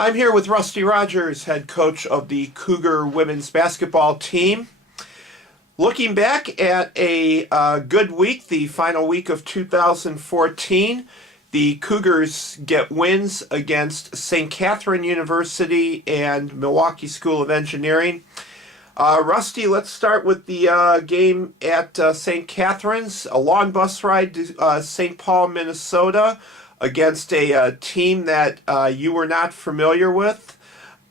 I'm here with Rusty Rogers, head coach of the Cougar women's basketball team. Looking back at a good week, the final week of 2014, the Cougars get wins against St. Catherine University and Milwaukee School of Engineering. Rusty, let's start with the game at St. Catherine's, a long bus ride to St. Paul, Minnesota, against a team that you were not familiar with,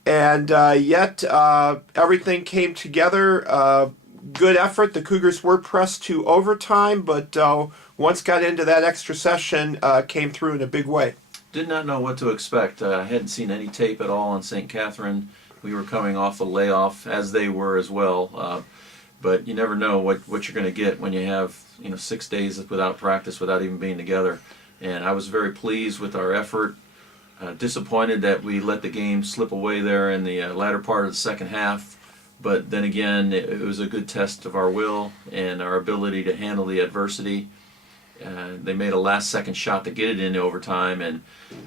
and yet everything came together. Good effort. The Cougars were pressed to overtime, but once got into that extra session, came through in a big way. Did not know what to expect. I hadn't seen any tape at all on St. Catherine. We were coming off a layoff, as they were as well. But you never know what you're going to get when you have 6 days without practice, without even being together. And I was very pleased with our effort. Disappointed that we let the game slip away there in the latter part of the second half. But then again, it was a good test of our will and our ability to handle the adversity. They made a last-second shot to get it into overtime, and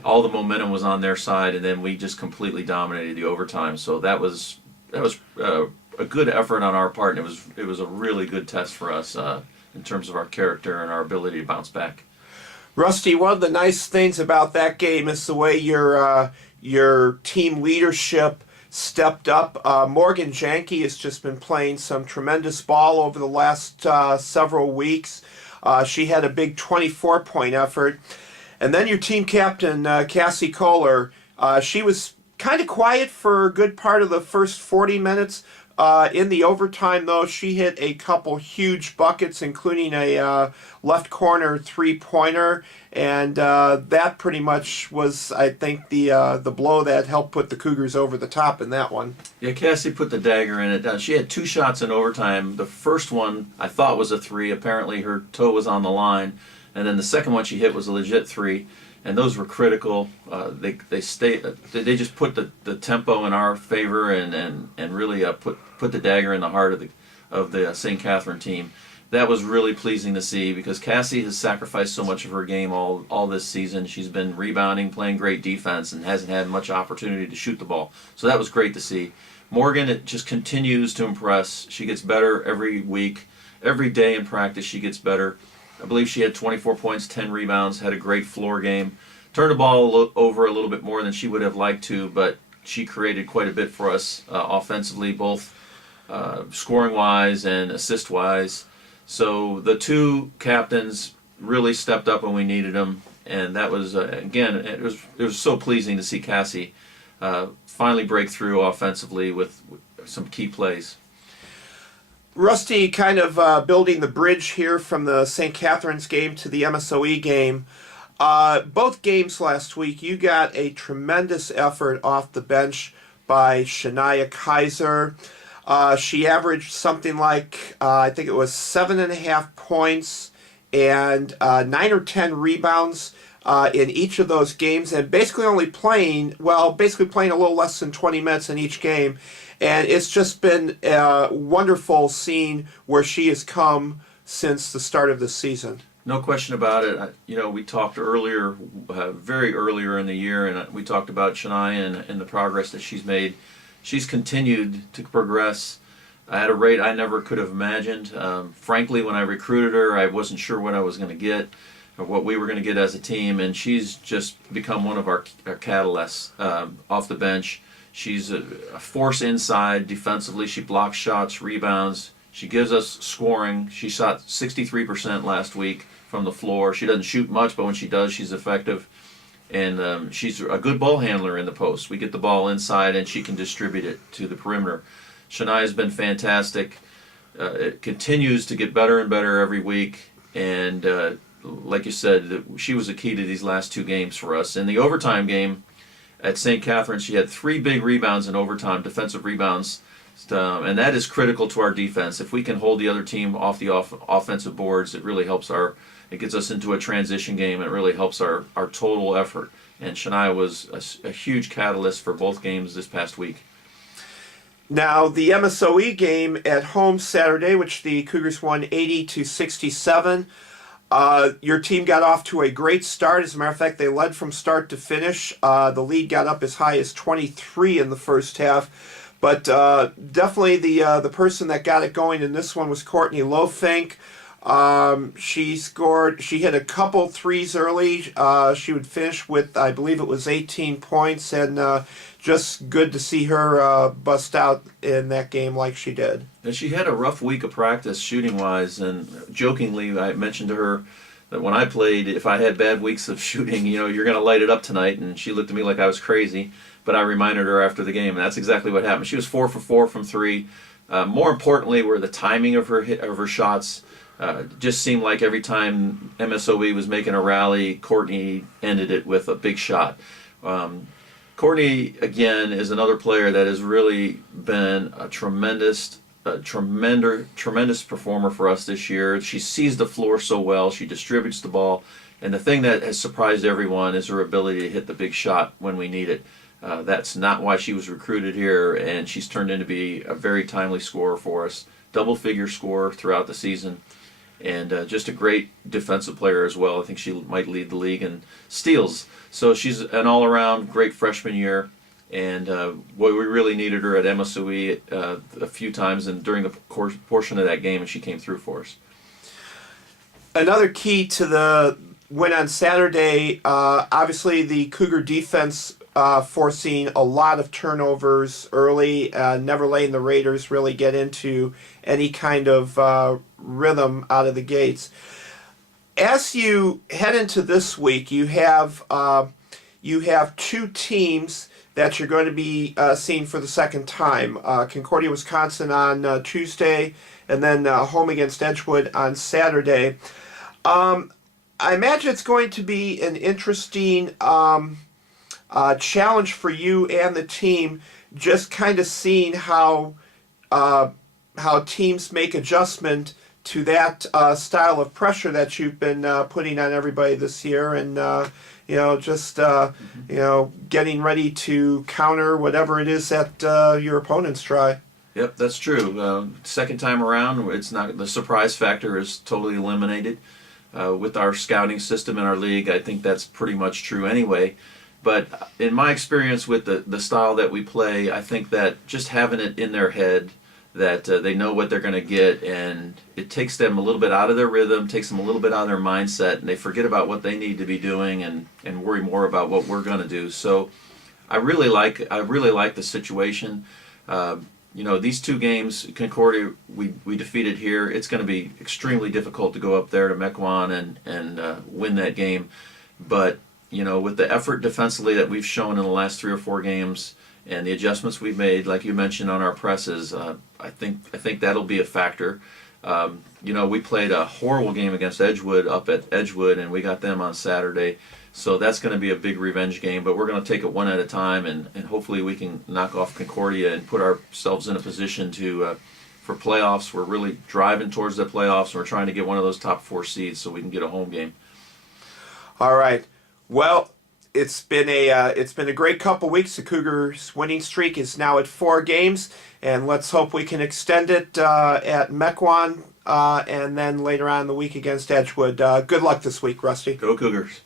all the momentum was on their side, and then we just completely dominated the overtime. So that was a good effort on our part, and it was a really good test for us in terms of our character and our ability to bounce back. Rusty, one of the nice things about that game is the way your team leadership stepped up. Morgan Janke has just been playing some tremendous ball over the last several weeks. She had a big 24-point effort. And then your team captain, Cassie Kohler, she was kind of quiet for a good part of the first 40 minutes. In the overtime, though, she hit a couple huge buckets, including a left corner three-pointer, and that pretty much was, I think, the blow that helped put the Cougars over the top in that one. Yeah, Cassie put the dagger in it. She had 2 shots in overtime. The first one I thought was a 3. Apparently her toe was on the line, and then the second one she hit was a legit 3. And those were critical. They just put the tempo in our favor and really put the dagger in the heart of the St. Catherine team. That was really pleasing to see because Cassie has sacrificed so much of her game all this season. She's been rebounding, playing great defense, and hasn't had much opportunity to shoot the ball. So that was great to see. Morgan, it just continues to impress. She gets better every week. Every day in practice she gets better. I believe she had 24 points, 10 rebounds, had a great floor game. Turned the ball over a little bit more than she would have liked to, but she created quite a bit for us offensively, both scoring-wise and assist-wise. So the 2 captains really stepped up when we needed them, and that was, again, it was so pleasing to see Cassie finally break through offensively with some key plays. Rusty, kind of building the bridge here from the St. Catherine's game to the MSOE game. Both games last week, you got a tremendous effort off the bench by Shania Kaiser. She averaged something like, I think it was 7.5 points and 9 or 10 rebounds in each of those games, and basically playing a little less than 20 minutes in each game. And it's just been wonderful seeing where she has come since the start of the season. No question about it. We talked earlier, very earlier in the year, and we talked about Shania and the progress that she's made. She's continued to progress at a rate I never could have imagined. Frankly, when I recruited her, I wasn't sure what I was going to get or what we were going to get as a team, and she's just become one of our catalysts off the bench. She's a force inside defensively. She blocks shots, rebounds. She gives us scoring. She shot 63% last week from the floor. She doesn't shoot much, but when she does, she's effective. And she's a good ball handler in the post. We get the ball inside, and she can distribute it to the perimeter. Shania's been fantastic. It continues to get better and better every week. And like you said, she was a key to these last 2 games for us. In the overtime game at St. Catherine, she had 3 big rebounds in overtime, defensive rebounds. And that is critical to our defense. If we can hold the other team off the offensive boards, it really helps it gets us into a transition game, and it really helps our total effort. And Shania was a huge catalyst for both games this past week. Now, the MSOE game at home Saturday, which the Cougars won 80-67, Your team got off to a great start. As a matter of fact, they led from start to finish. The lead got up as high as 23 in the first half. But definitely the person that got it going in this one was Courtney Lofink. She scored. She hit a couple threes early. She would finish with, I believe it was 18 points, and just good to see her bust out in that game like she did. And she had a rough week of practice shooting wise, and jokingly I mentioned to her that when I played, if I had bad weeks of shooting, you're going to light it up tonight, and she looked at me like I was crazy. But I reminded her after the game, and that's exactly what happened. She was 4 for 4 from three. More importantly, were the timing of her shots. Just seemed like every time MSOE was making a rally, Courtney ended it with a big shot. Courtney, again, is another player that has really been a tremendous performer for us this year. She sees the floor so well. She distributes the ball. And the thing that has surprised everyone is her ability to hit the big shot when we need it. That's not why she was recruited here, and she's turned into be a very timely scorer for us. Double-figure scorer throughout the season. And just a great defensive player as well. I think she might lead the league in steals. So she's an all-around great freshman year. And we really needed her at MSOE a few times and during the portion of that game, and she came through for us. Another key to the win on Saturday, obviously the Cougar defense forcing a lot of turnovers early, never letting the Raiders really get into any kind of rhythm out of the gates. As you head into this week, you have two teams that you're going to be seeing for the second time. Concordia, Wisconsin on Tuesday, and then home against Edgewood on Saturday. I imagine it's going to be an interesting challenge for you and the team, just kind of seeing how teams make adjustment to that style of pressure that you've been putting on everybody this year, and getting ready to counter whatever it is that your opponents try. Yep, that's true. Second time around, it's not the surprise factor is totally eliminated. With our scouting system in our league, I think that's pretty much true anyway. But in my experience with the style that we play, I think that just having it in their head that they know what they're going to get, and it takes them a little bit out of their rhythm, takes them a little bit out of their mindset, and they forget about what they need to be doing and worry more about what we're going to do. So I really like the situation. These two games, Concordia, we defeated here. It's going to be extremely difficult to go up there to Mequon and win that game. But with the effort defensively that we've shown in the last 3 or 4 games and the adjustments we've made, like you mentioned on our presses, I think that'll be a factor. We played a horrible game against Edgewood up at Edgewood, and we got them on Saturday. So that's going to be a big revenge game, but we're going to take it one at a time, and hopefully we can knock off Concordia and put ourselves in a position for playoffs. We're really driving towards the playoffs, and we're trying to get one of those top 4 seeds so we can get a home game. All right. Well, it's been a great couple weeks. The Cougars' winning streak is now at 4 games, and let's hope we can extend it at Mequon and then later on in the week against Edgewood. Good luck this week, Rusty. Go Cougars.